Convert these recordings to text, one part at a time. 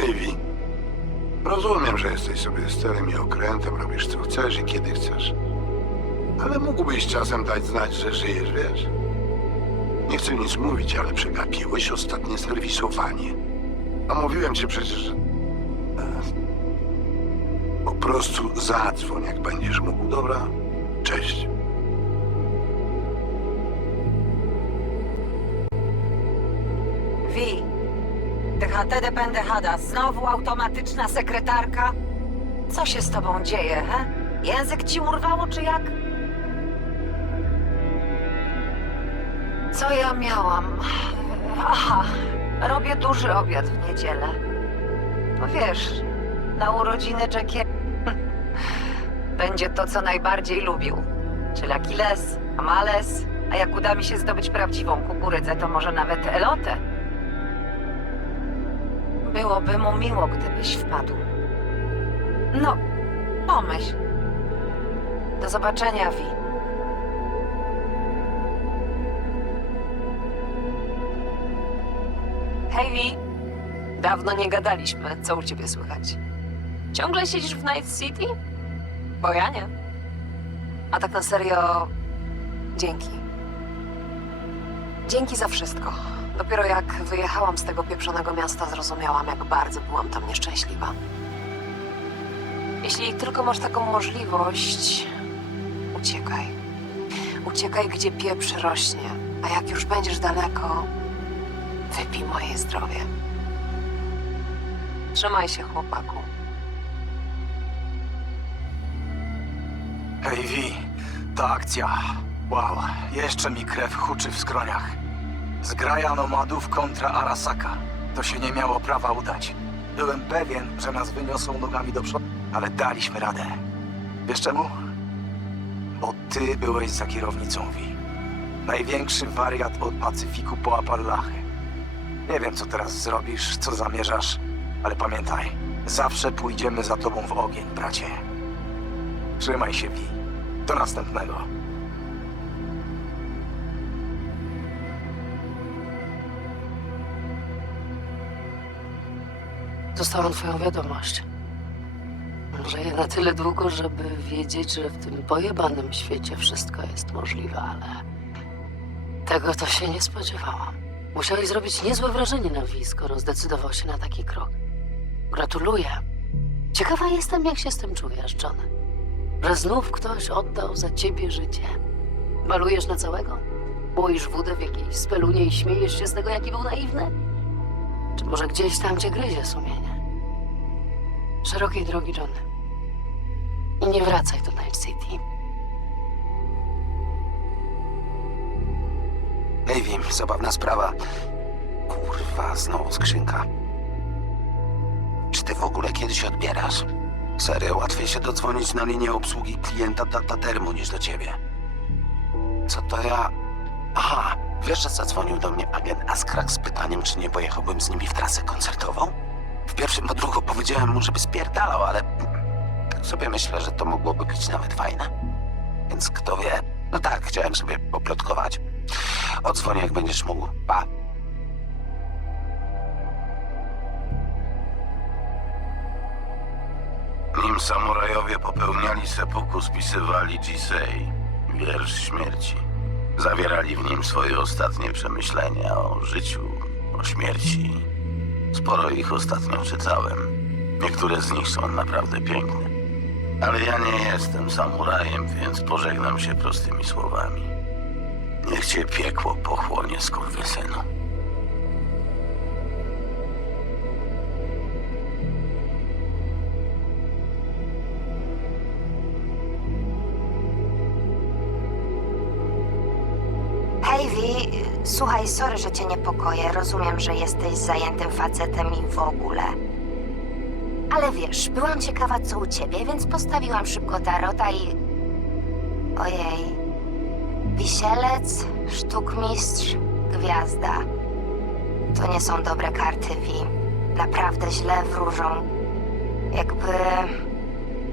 Wi. Rozumiem, że jesteś sobie sterem i okrętem, robisz co chcesz i kiedy chcesz. Ale mógłbyś czasem dać znać, że żyjesz, wiesz? Nie chcę nic mówić, ale przegapiłeś ostatnie serwisowanie. A mówiłem ci przecież, że... e, Po prostu zadzwoń, jak będziesz mógł, dobra? Cześć. DHT Dependehada, znowu automatyczna sekretarka? Co się z tobą dzieje, he? Język ci urwało, czy jak? Co ja miałam? Aha, robię duży obiad w niedzielę. No wiesz, na urodziny Jackie będzie to, co najbardziej lubił. Czyli Achilles, Amales, a jak uda mi się zdobyć prawdziwą kukurydzę, to może nawet elotę. Byłoby mu miło, gdybyś wpadł. No, pomyśl. Do zobaczenia, Vi. Hej, Vi. Dawno nie gadaliśmy. Co u ciebie słychać? Ciągle siedzisz w Night City? Bo ja nie. A tak na serio... Dzięki. Dzięki za wszystko. Dopiero jak wyjechałam z tego pieprzonego miasta, zrozumiałam, jak bardzo byłam tam nieszczęśliwa. Jeśli tylko masz taką możliwość, uciekaj. Uciekaj, gdzie pieprz rośnie. A jak już będziesz daleko, Wypij moje zdrowie. Trzymaj się, chłopaku. Hej, Wi, ta akcja. Wow, jeszcze mi krew huczy w skroniach. Zgraja nomadów kontra Arasaka. To się nie miało prawa udać. Byłem pewien, że nas wyniosą nogami do przodu, ale daliśmy radę. Wiesz czemu? Bo ty byłeś za kierownicą, Wi. Największy wariat od Pacyfiku po Appalachy. Nie wiem, co teraz zrobisz, co zamierzasz, ale pamiętaj, zawsze pójdziemy za tobą w ogień, bracie. Trzymaj się, Wi. Do następnego. Dostałam twoją wiadomość. Żyję na tyle długo, żeby wiedzieć, że w tym pojebanym świecie wszystko jest możliwe, ale... Tego to się nie spodziewałam. Musiałeś zrobić niezłe wrażenie na Wi, skoro zdecydował się na taki krok. Gratuluję. Ciekawa jestem, jak się z tym czujesz, John. Że znów ktoś oddał za ciebie życie. Malujesz na całego? Boisz wódę w jakiejś spelunie i śmiejesz się z tego, jaki był naiwny? Czy może gdzieś tam cię gryzie sumienie? Szerokiej drogi, John. I nie wracaj do Night City. Wim, zabawna sprawa. Kurwa, znowu skrzynka. Czy ty w ogóle kiedyś odbierasz? Serio, łatwiej się dodzwonić na linię obsługi klienta Tata Termu niż do ciebie. Co to ja... Aha, wiesz, że zadzwonił do mnie agent Askrak z pytaniem, czy nie pojechałbym z nimi w trasę koncertową? W pierwszym podruchu powiedziałem mu, żeby spierdalał, ale... Tak sobie myślę, że to mogłoby być nawet fajne. Więc kto wie... No tak, chciałem sobie poplotkować. Odzwonię, jak będziesz mógł. Pa. Nim samurajowie popełniali seppuku, spisywali Jisei, wiersz śmierci. Zawierali w nim swoje ostatnie przemyślenia o życiu, o śmierci. Sporo ich ostatnio czytałem. Niektóre z nich są naprawdę piękne. Ale ja nie jestem samurajem, więc pożegnam się prostymi słowami. Niech cię piekło pochłonie, skurwysynu. Hej słuchaj, sorry, że cię niepokoję. Rozumiem, że jesteś zajętym facetem i w ogóle. Ale wiesz, byłam ciekawa, co u ciebie, więc postawiłam szybko tarota i... Ojej. Wisielec, sztukmistrz, gwiazda. To nie są dobre karty, Wi. Naprawdę źle wróżą. Jakby...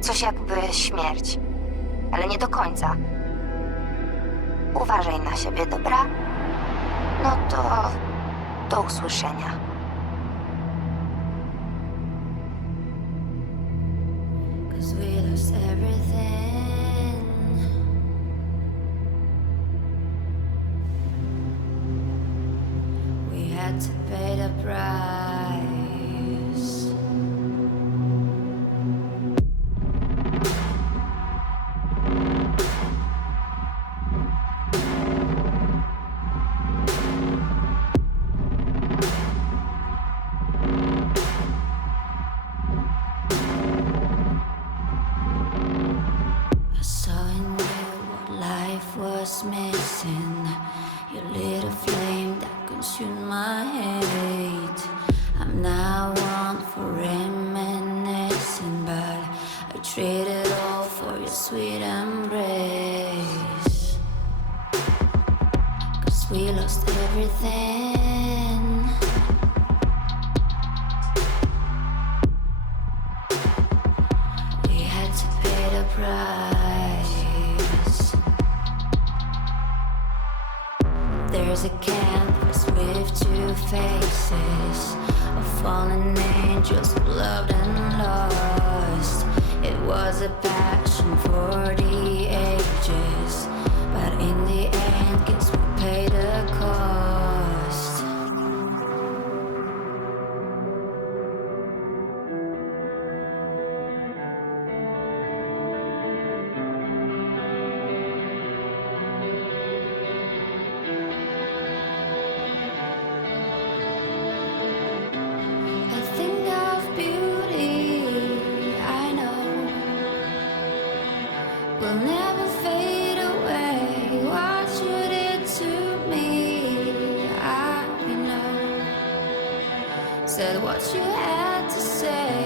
Coś jakby śmierć. Ale nie do końca. Uważaj na siebie, dobra? No to do usłyszenia. Cause we lost everything. We had to pay the price. Sweet embrace. Cause we lost everything. We had to pay the price. There's a canvas with two faces of fallen angels loved and lost. It was a passion for the ages, but in the end, guess we paid the cost. Said what you had to say,